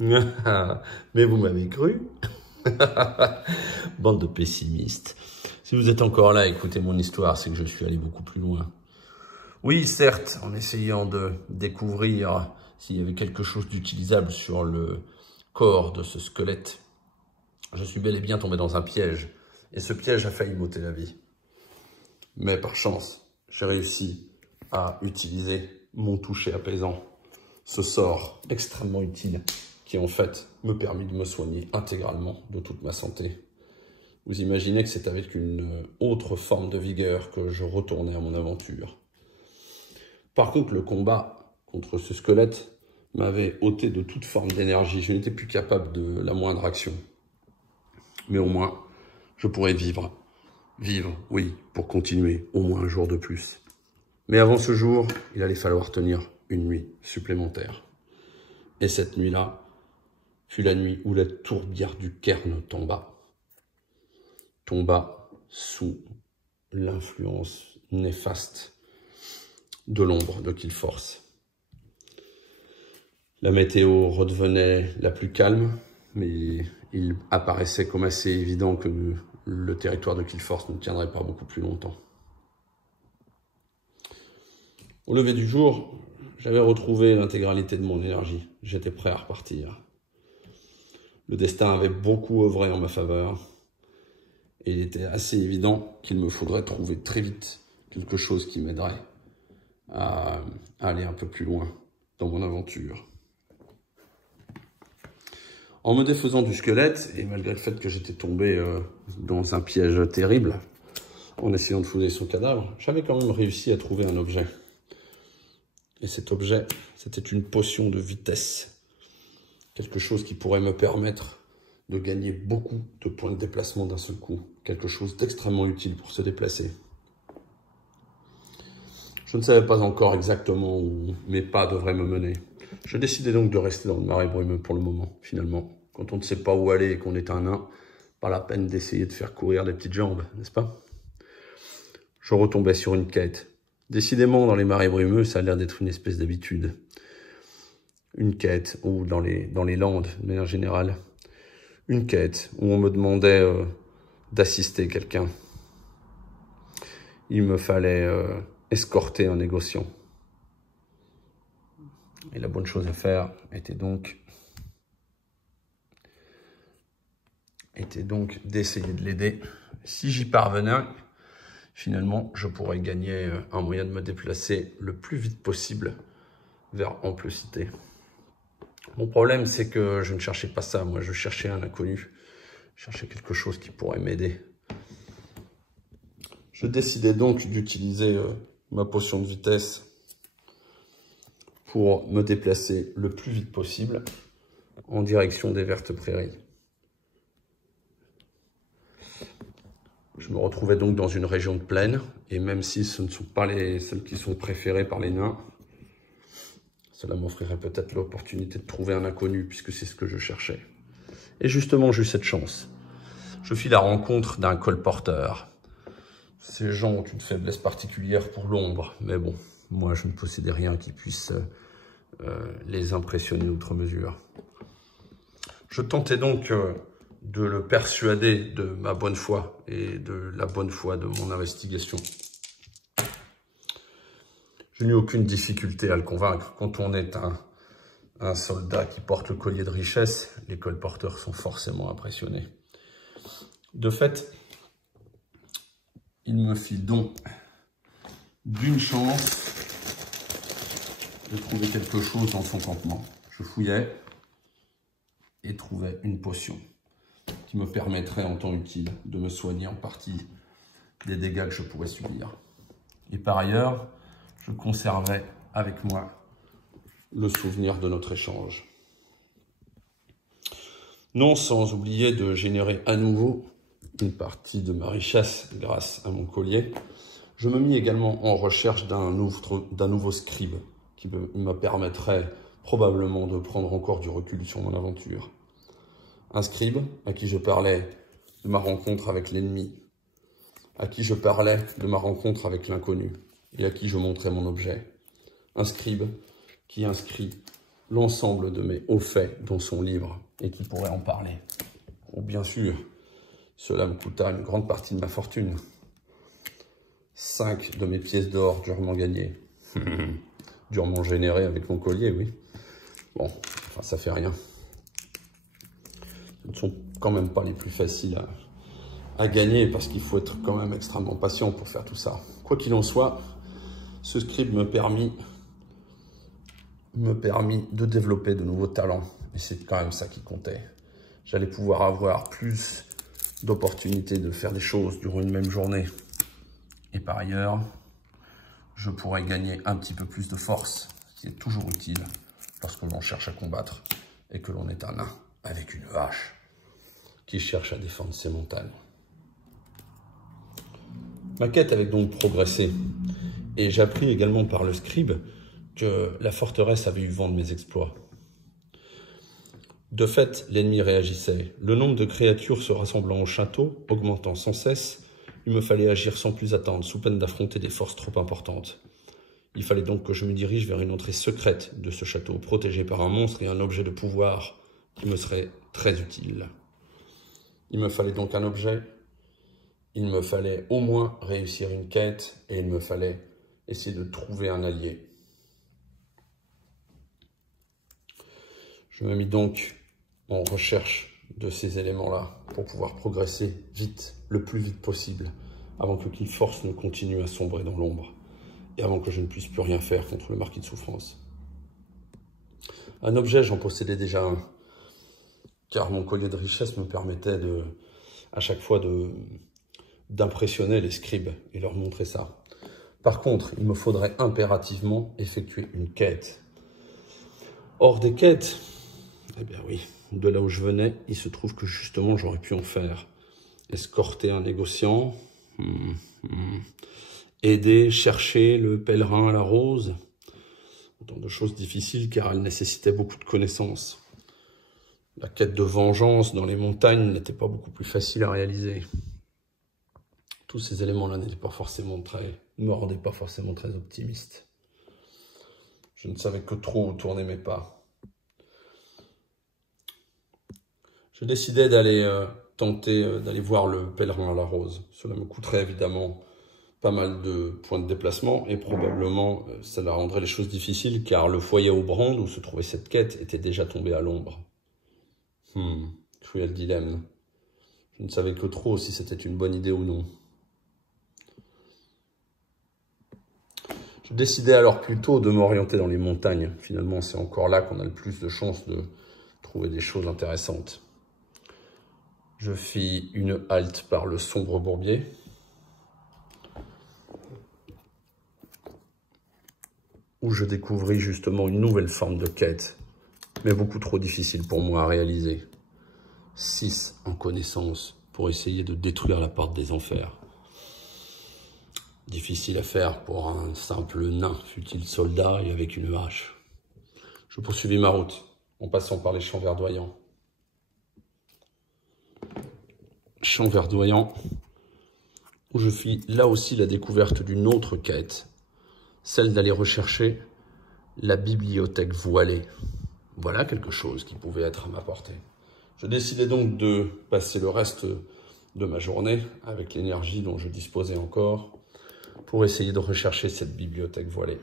Mais vous m'avez cru. Bande de pessimistes. Si vous êtes encore là, écoutez mon histoire, c'est que je suis allé beaucoup plus loin. Oui, certes, en essayant de découvrir s'il y avait quelque chose d'utilisable sur le corps de ce squelette, je suis bel et bien tombé dans un piège. Et ce piège a failli m'ôter la vie. Mais par chance, j'ai réussi à utiliser mon toucher apaisant. Ce sort extrêmement utile qui en fait me permet de me soigner intégralement de toute ma santé. Vous imaginez que c'est avec une autre forme de vigueur que je retournais à mon aventure. Par contre, le combat contre ce squelette m'avait ôté de toute forme d'énergie. Je n'étais plus capable de la moindre action. Mais au moins, je pourrais vivre. Vivre, oui, pour continuer au moins un jour de plus. Mais avant ce jour, il allait falloir tenir une nuit supplémentaire. Et cette nuit-là fut la nuit où la tourbière du Cairn tomba. Tomba sous l'influence néfaste de l'ombre de Killforce. La météo redevenait la plus calme, mais il apparaissait comme assez évident que le territoire de Killforce ne tiendrait pas beaucoup plus longtemps. Au lever du jour, j'avais retrouvé l'intégralité de mon énergie. J'étais prêt à repartir. Le destin avait beaucoup œuvré en ma faveur. Et il était assez évident qu'il me faudrait trouver très vite quelque chose qui m'aiderait à aller un peu plus loin dans mon aventure. En me défaisant du squelette, et malgré le fait que j'étais tombé dans un piège terrible, en essayant de fouiller son cadavre, j'avais quand même réussi à trouver un objet. Et cet objet, c'était une potion de vitesse. Quelque chose qui pourrait me permettre de gagner beaucoup de points de déplacement d'un seul coup. Quelque chose d'extrêmement utile pour se déplacer. Je ne savais pas encore exactement où mes pas devraient me mener. Je décidai donc de rester dans le marais brumeux pour le moment, finalement. Quand on ne sait pas où aller et qu'on est un nain, pas la peine d'essayer de faire courir des petites jambes, n'est-ce pas? Je retombais sur une quête. Décidément, dans les marais brumeux, ça a l'air d'être une espèce d'habitude. Une quête, ou dans les landes, de manière générale. Une quête où on me demandait d'assister quelqu'un. Il me fallait escorter un négociant. Et la bonne chose à faire était donc d'essayer de l'aider. Si j'y parvenais, finalement, je pourrais gagner un moyen de me déplacer le plus vite possible vers Ample-Cité. Mon problème, c'est que je ne cherchais pas ça. Moi, je cherchais un inconnu. Je cherchais quelque chose qui pourrait m'aider. Je décidai donc d'utiliser ma potion de vitesse pour me déplacer le plus vite possible en direction des Vertes Prairies. Je me retrouvais donc dans une région de plaine, et même si ce ne sont pas celles qui sont préférées par les nains, cela m'offrirait peut-être l'opportunité de trouver un inconnu, puisque c'est ce que je cherchais. Et justement, j'ai eu cette chance. Je fis la rencontre d'un colporteur. Ces gens ont une faiblesse particulière pour l'ombre, mais bon, moi je ne possédais rien qui puisse les impressionner outre mesure. Je tentais donc de le persuader de ma bonne foi et de la bonne foi de mon investigation. Je n'eus aucune difficulté à le convaincre. Quand on est un soldat qui porte le collier de richesse, les colporteurs sont forcément impressionnés. De fait, il me fit don d'une chance de trouver quelque chose dans son campement. Je fouillais et trouvais une potion qui me permettrait en temps utile de me soigner en partie des dégâts que je pourrais subir. Et par ailleurs, je conservais avec moi le souvenir de notre échange. Non sans oublier de générer à nouveau une partie de ma richesse grâce à mon collier. Je me mis également en recherche d'un nouveau scribe qui me permettrait probablement de prendre encore du recul sur mon aventure. Un scribe à qui je parlais de ma rencontre avec l'ennemi, à qui je parlais de ma rencontre avec l'inconnu et à qui je montrais mon objet. Un scribe qui inscrit l'ensemble de mes hauts faits dans son livre et qui pourrait en parler. Bon, bien sûr, cela me coûta une grande partie de ma fortune. 5 de mes pièces d'or durement gagnées. Durement générées avec mon collier, oui. Bon, enfin, ça fait rien. Ce ne sont quand même pas les plus faciles à gagner parce qu'il faut être quand même extrêmement patient pour faire tout ça. Quoi qu'il en soit, ce scribe me permit de développer de nouveaux talents. Et c'est quand même ça qui comptait. J'allais pouvoir avoir plus d'opportunités de faire des choses durant une même journée. Et par ailleurs, je pourrais gagner un petit peu plus de force, ce qui est toujours utile lorsque l'on cherche à combattre et que l'on est un nain avec une hache qui cherche à défendre ses montagnes. Ma quête avait donc progressé et j'appris également par le scribe que la forteresse avait eu vent de mes exploits. De fait, l'ennemi réagissait. Le nombre de créatures se rassemblant au château augmentant sans cesse, il me fallait agir sans plus attendre, sous peine d'affronter des forces trop importantes. Il fallait donc que je me dirige vers une entrée secrète de ce château, protégé par un monstre et un objet de pouvoir qui me serait très utile. Il me fallait donc un objet, il me fallait au moins réussir une quête et il me fallait essayer de trouver un allié. Je me mis donc en recherche de ces éléments-là pour pouvoir progresser vite, le plus vite possible, avant que qu'une force ne continue à sombrer dans l'ombre et avant que je ne puisse plus rien faire contre le marquis de Souffrance. Un objet, j'en possédais déjà un, car mon collier de richesse me permettait à chaque fois d'impressionner les scribes et leur montrer ça. Par contre, il me faudrait impérativement effectuer une quête. Hors des quêtes, eh bien oui, de là où je venais, il se trouve que justement j'aurais pu en faire. Escorter un négociant, aider, chercher le pèlerin à la rose. Autant de choses difficiles car elles nécessitaient beaucoup de connaissances. La quête de vengeance dans les montagnes n'était pas beaucoup plus facile à réaliser. Tous ces éléments-là ne me rendaient pas forcément très optimiste. Je ne savais que trop où tourner mes pas. Je décidai d'aller tenter d'aller voir le pèlerin à la rose. Cela me coûterait évidemment pas mal de points de déplacement et probablement cela rendrait les choses difficiles car le foyer au brand où se trouvait cette quête était déjà tombé à l'ombre. Cruel dilemme. Je ne savais que trop si c'était une bonne idée ou non. Je décidai alors plutôt de m'orienter dans les montagnes. Finalement, c'est encore là qu'on a le plus de chances de trouver des choses intéressantes. Je fis une halte par le sombre bourbier. Où je découvris justement une nouvelle forme de quête, mais beaucoup trop difficile pour moi à réaliser. 6 en connaissance pour essayer de détruire la porte des enfers. Difficile à faire pour un simple nain, fut-il soldat et avec une hache. Je poursuivis ma route, en passant par les champs verdoyants. Champs verdoyants, où je fis là aussi la découverte d'une autre quête, celle d'aller rechercher la bibliothèque voilée. Voilà quelque chose qui pouvait être à ma portée. Je décidai donc de passer le reste de ma journée, avec l'énergie dont je disposais encore, pour essayer de rechercher cette bibliothèque voilée.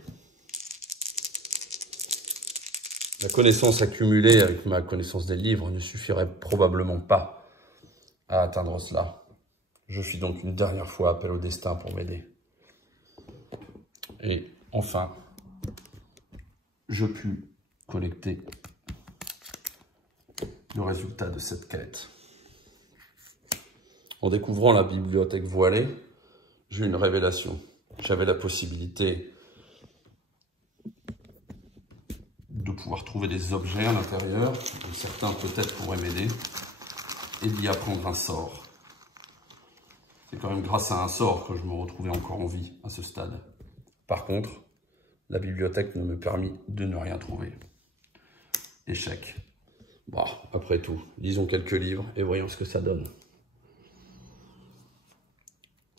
La connaissance accumulée avec ma connaissance des livres ne suffirait probablement pas à atteindre cela. Je fis donc une dernière fois appel au destin pour m'aider. Et enfin, je pus collecter le résultat de cette quête. En découvrant la bibliothèque voilée, j'ai eu une révélation. J'avais la possibilité de pouvoir trouver des objets à l'intérieur, dont certains peut-être pourraient m'aider, et d'y apprendre un sort. C'est quand même grâce à un sort que je me retrouvais encore en vie à ce stade. Par contre, la bibliothèque ne me permit de ne rien trouver. Échec. Bon, après tout, lisons quelques livres et voyons ce que ça donne.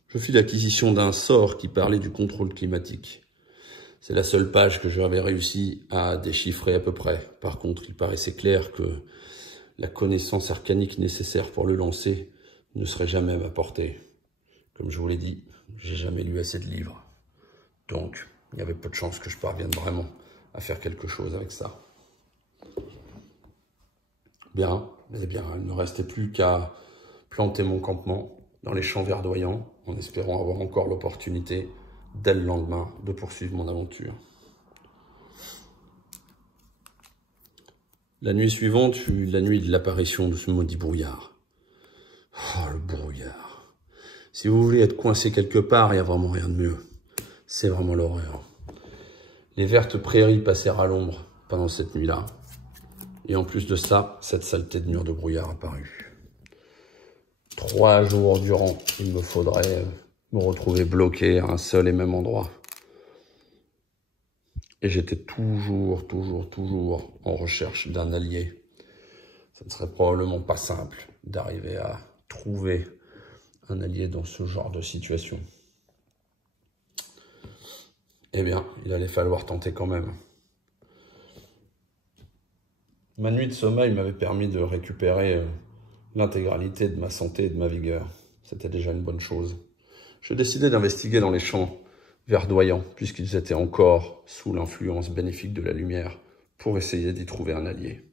Je fis l'acquisition d'un sort qui parlait du contrôle climatique. C'est la seule page que j'avais réussi à déchiffrer à peu près. Par contre, il paraissait clair que la connaissance arcanique nécessaire pour le lancer ne serait jamais à ma portée. Comme je vous l'ai dit, j'ai jamais lu assez de livres. Donc, il y avait peu de chances que je parvienne vraiment à faire quelque chose avec ça. Bien, eh bien, il ne restait plus qu'à planter mon campement dans les champs verdoyants, en espérant avoir encore l'opportunité, dès le lendemain, de poursuivre mon aventure. La nuit suivante fut la nuit de l'apparition de ce maudit brouillard. Oh, le brouillard. Si vous voulez être coincé quelque part, il n'y a vraiment rien de mieux. C'est vraiment l'horreur. Les vertes prairies passèrent à l'ombre pendant cette nuit-là. Et en plus de ça, cette saleté de mur de brouillard apparut. 3 jours durant, il me faudrait me retrouver bloqué à un seul et même endroit. Et j'étais toujours en recherche d'un allié. Ça ne serait probablement pas simple d'arriver à trouver un allié dans ce genre de situation. Eh bien, il allait falloir tenter quand même. Ma nuit de sommeil m'avait permis de récupérer l'intégralité de ma santé et de ma vigueur. C'était déjà une bonne chose. Je décidai d'investiguer dans les champs verdoyants, puisqu'ils étaient encore sous l'influence bénéfique de la lumière, pour essayer d'y trouver un allié.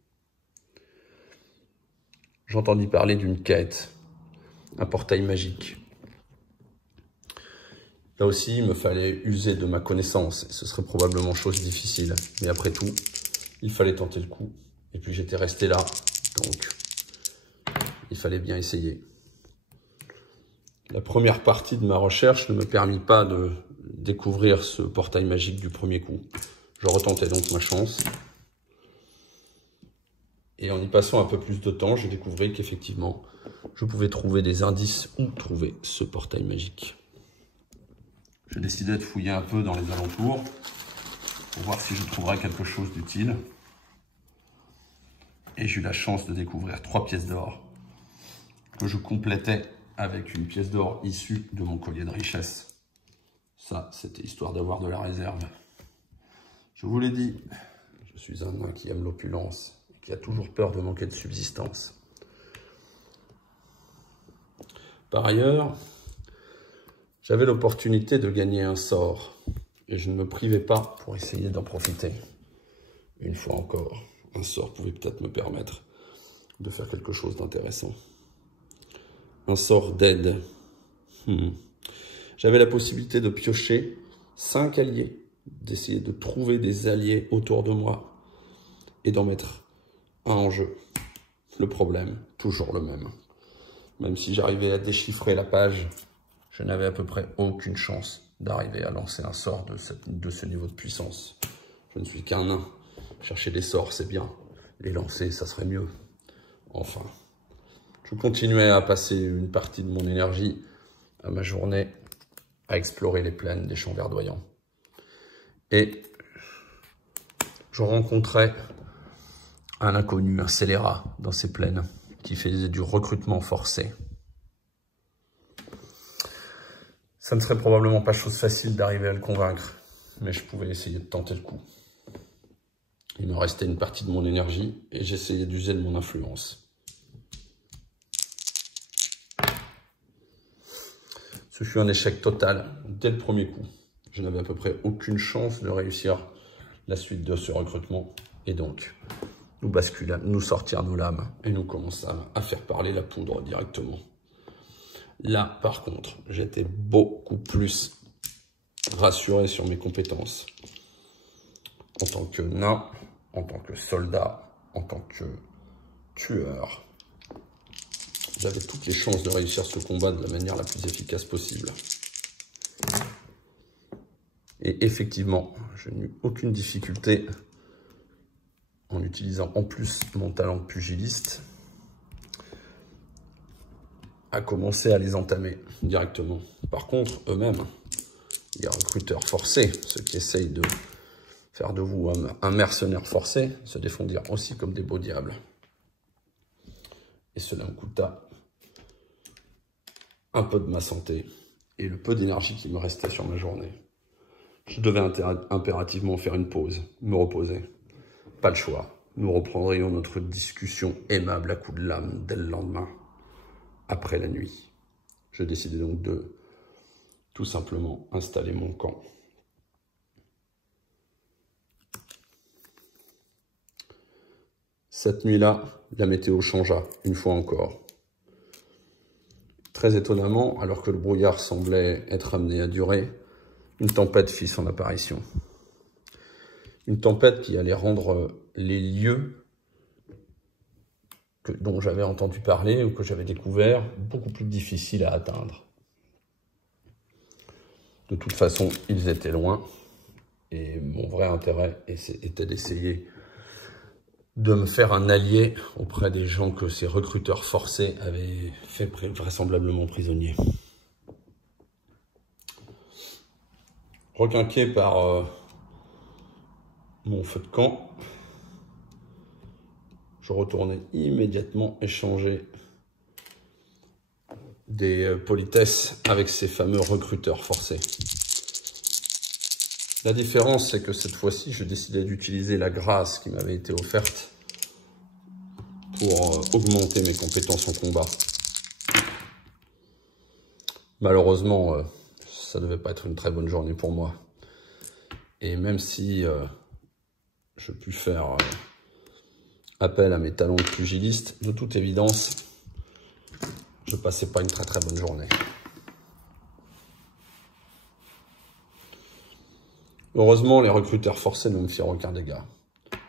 J'entendis parler d'une quête, un portail magique. Là aussi, il me fallait user de ma connaissance, et ce serait probablement chose difficile. Mais après tout, il fallait tenter le coup. Et puis j'étais resté là, donc il fallait bien essayer. La première partie de ma recherche ne me permit pas de découvrir ce portail magique du premier coup. Je retentais donc ma chance. Et en y passant un peu plus de temps, j'ai découvert qu'effectivement, je pouvais trouver des indices où trouver ce portail magique. Je décidai de fouiller un peu dans les alentours pour voir si je trouverais quelque chose d'utile. Et j'ai eu la chance de découvrir 3 pièces d'or que je complétais avec une pièce d'or issue de mon collier de richesse. Ça, c'était histoire d'avoir de la réserve. Je vous l'ai dit, je suis un nain qui aime l'opulence et qui a toujours peur de manquer de subsistance. Par ailleurs, j'avais l'opportunité de gagner un sort et je ne me privais pas pour essayer d'en profiter. Une fois encore, un sort pouvait peut-être me permettre de faire quelque chose d'intéressant. Un sort d'aide. J'avais la possibilité de piocher 5 alliés, d'essayer de trouver des alliés autour de moi et d'en mettre un en jeu. Le problème, toujours le même. Même si j'arrivais à déchiffrer la page, je n'avais à peu près aucune chance d'arriver à lancer un sort de ce niveau de puissance. Je ne suis qu'un nain. Chercher des sorts, c'est bien. Les lancer, ça serait mieux. Enfin, je continuais à passer une partie de mon énergie à ma journée à explorer les plaines des champs verdoyants. Et je rencontrais un inconnu, un scélérat dans ces plaines qui faisait du recrutement forcé. Ça ne serait probablement pas chose facile d'arriver à le convaincre, mais je pouvais essayer de tenter le coup. Il me restait une partie de mon énergie et j'essayais d'user de mon influence. Ce fut un échec total dès le premier coup. Je n'avais à peu près aucune chance de réussir la suite de ce recrutement. Et donc, nous basculâmes, nous sortirent nos lames et nous commençâmes à faire parler la poudre directement. Là, par contre, j'étais beaucoup plus rassuré sur mes compétences. En tant que nain, en tant que soldat, en tant que tueur, j'avais toutes les chances de réussir ce combat de la manière la plus efficace possible. Et effectivement, je n'eus aucune difficulté en utilisant en plus mon talent de pugiliste à commencer à les entamer directement. Par contre, eux-mêmes, les recruteurs forcés, ceux qui essayent de faire de vous un mercenaire forcé, se défendirent aussi comme des beaux diables. Et cela me coûta un peu de ma santé et le peu d'énergie qui me restait sur ma journée. Je devais impérativement faire une pause, me reposer. Pas le choix. Nous reprendrions notre discussion aimable à coups de lame dès le lendemain, après la nuit. Je décidai donc de tout simplement installer mon camp. Cette nuit-là, la météo changea, une fois encore. Très étonnamment, alors que le brouillard semblait être amené à durer, une tempête fit son apparition. Une tempête qui allait rendre les lieux dont j'avais entendu parler ou que j'avais découvert beaucoup plus difficiles à atteindre. De toute façon, ils étaient loin et mon vrai intérêt était d'essayer de me faire un allié auprès des gens que ces recruteurs forcés avaient fait vraisemblablement prisonniers. Requinqué par mon feu de camp, je retournai immédiatement échanger des politesses avec ces fameux recruteurs forcés. La différence, c'est que cette fois-ci, je décidai d'utiliser la grâce qui m'avait été offerte pour augmenter mes compétences en combat. Malheureusement, ça ne devait pas être une très bonne journée pour moi. Et même si je pus faire appel à mes talents de pugiliste, de toute évidence, je passais pas une très bonne journée. Heureusement, les recruteurs forcés ne me firent aucun dégât.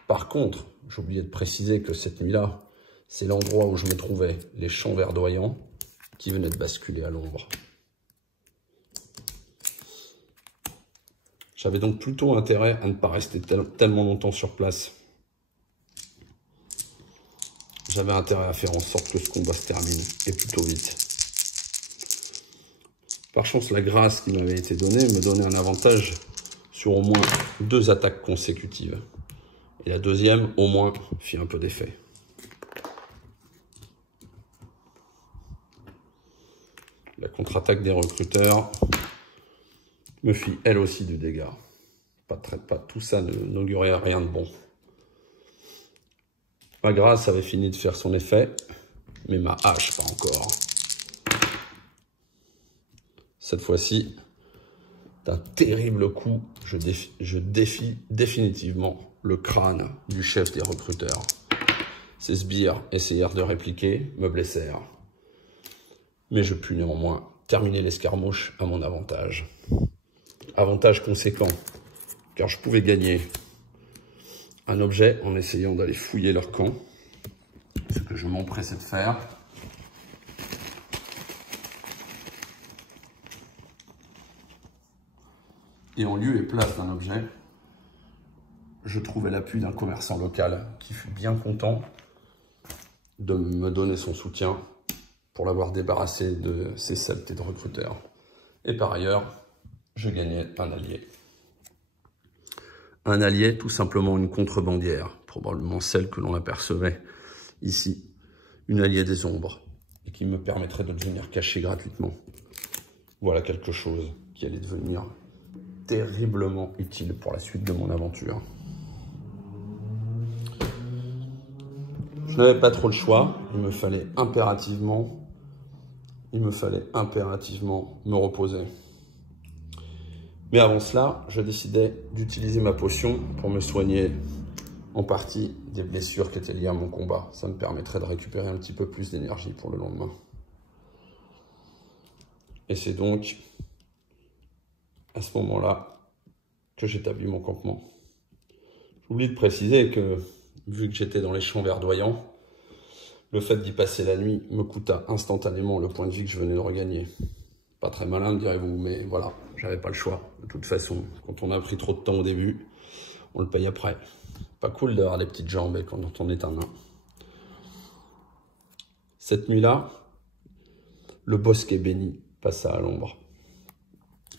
Par contre, j'oubliais de préciser que cette nuit-là, c'est l'endroit où je me trouvais, les champs verdoyants, qui venaient de basculer à l'ombre. J'avais donc plutôt intérêt à ne pas rester tellement longtemps sur place. J'avais intérêt à faire en sorte que ce combat se termine, et plutôt vite. Par chance, la grâce qui m'avait été donnée me donnait un avantage sur au moins 2 attaques consécutives. Et la deuxième, au moins, fit un peu d'effet. La contre-attaque des recruteurs me fit elle aussi du dégât. Tout ça n'augurait rien de bon. Ma grâce avait fini de faire son effet, mais ma hache pas encore. Cette fois-ci, d'un terrible coup, je défie définitivement le crâne du chef des recruteurs. Ces sbires essayèrent de répliquer, me blessèrent. Mais je pus néanmoins terminer l'escarmouche à mon avantage. Avantage conséquent, car je pouvais gagner un objet en essayant d'aller fouiller leur camp, ce que je m'empressais de faire. Et en lieu et place d'un objet, je trouvais l'appui d'un commerçant local qui fut bien content de me donner son soutien pour l'avoir débarrassé de ses saletés de recruteurs. Et par ailleurs, je gagnais un allié. Un allié, tout simplement une contrebandière, probablement celle que l'on apercevait ici, une alliée des ombres, et qui me permettrait de devenir caché gratuitement. Voilà quelque chose qui allait devenir terriblement utile pour la suite de mon aventure. Je n'avais pas trop le choix, il me fallait impérativement me reposer. Mais avant cela, je décidai d'utiliser ma potion pour me soigner en partie des blessures qui étaient liées à mon combat. Ça me permettrait de récupérer un petit peu plus d'énergie pour le lendemain. Et c'est donc à ce moment-là que j'établis mon campement. J'oublie de préciser que, vu que j'étais dans les champs verdoyants, le fait d'y passer la nuit me coûta instantanément le point de vie que je venais de regagner. Pas très malin, me direz-vous, mais voilà, j'avais pas le choix. De toute façon, quand on a pris trop de temps au début, on le paye après. Pas cool d'avoir des petites jambes quand on est un nain. Cette nuit-là, le bosquet béni passa à l'ombre.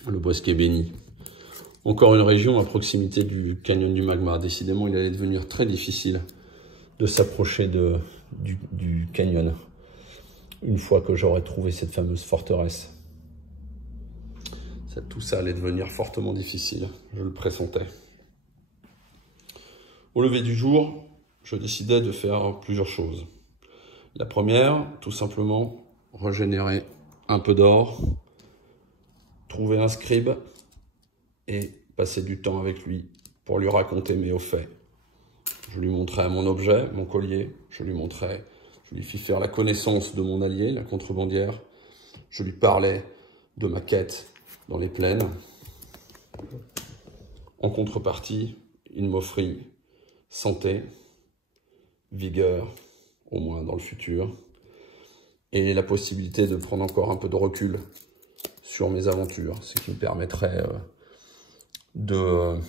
Le bosquet béni. Encore une région à proximité du canyon du magma. Décidément, il allait devenir très difficile de s'approcher du canyon une fois que j'aurais trouvé cette fameuse forteresse. Tout ça allait devenir fortement difficile, je le pressentais. Au lever du jour, je décidai de faire plusieurs choses. La première, tout simplement, régénérer un peu d'or, trouver un scribe et passer du temps avec lui pour lui raconter mes hauts faits. Je lui montrais mon objet, mon collier, je lui fis faire la connaissance de mon allié, la contrebandière. Je lui parlais de ma quête dans les plaines. En contrepartie, il m'offrit santé, vigueur, au moins dans le futur, et la possibilité de prendre encore un peu de recul sur mes aventures, ce qui me permettrait de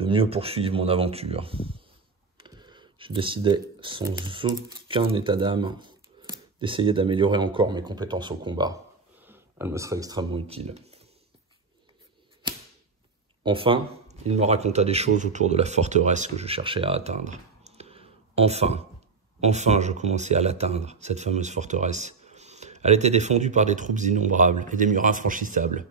mieux poursuivre mon aventure. Je décidai sans aucun état d'âme d'essayer d'améliorer encore mes compétences au combat. Elles me seraient extrêmement utiles. Enfin, il me raconta des choses autour de la forteresse que je cherchais à atteindre. Enfin, je commençais à l'atteindre, cette fameuse forteresse. Elle était défendue par des troupes innombrables et des murs infranchissables.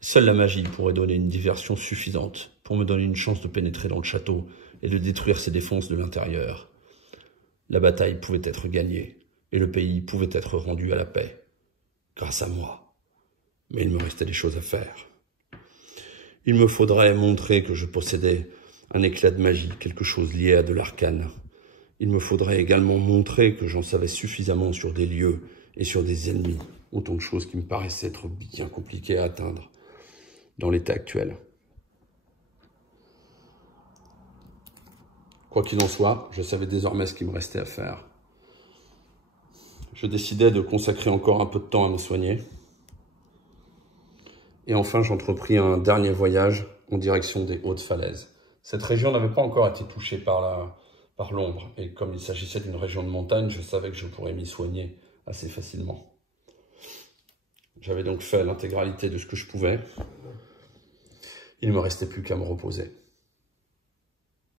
Seule la magie pourrait donner une diversion suffisante pour me donner une chance de pénétrer dans le château et de détruire ses défenses de l'intérieur. La bataille pouvait être gagnée et le pays pouvait être rendu à la paix, grâce à moi. Mais il me restait des choses à faire. Il me faudrait montrer que je possédais un éclat de magie, quelque chose lié à de l'arcane. Il me faudrait également montrer que j'en savais suffisamment sur des lieux et sur des ennemis, autant de choses qui me paraissaient être bien compliquées à atteindre dans l'état actuel. Quoi qu'il en soit, je savais désormais ce qu'il me restait à faire. Je décidai de consacrer encore un peu de temps à me soigner. Et enfin, j'entrepris un dernier voyage en direction des hautes falaises. Cette région n'avait pas encore été touchée par l'ombre. Et comme il s'agissait d'une région de montagne, je savais que je pourrais m'y soigner assez facilement. J'avais donc fait l'intégralité de ce que je pouvais. Il ne me restait plus qu'à me reposer.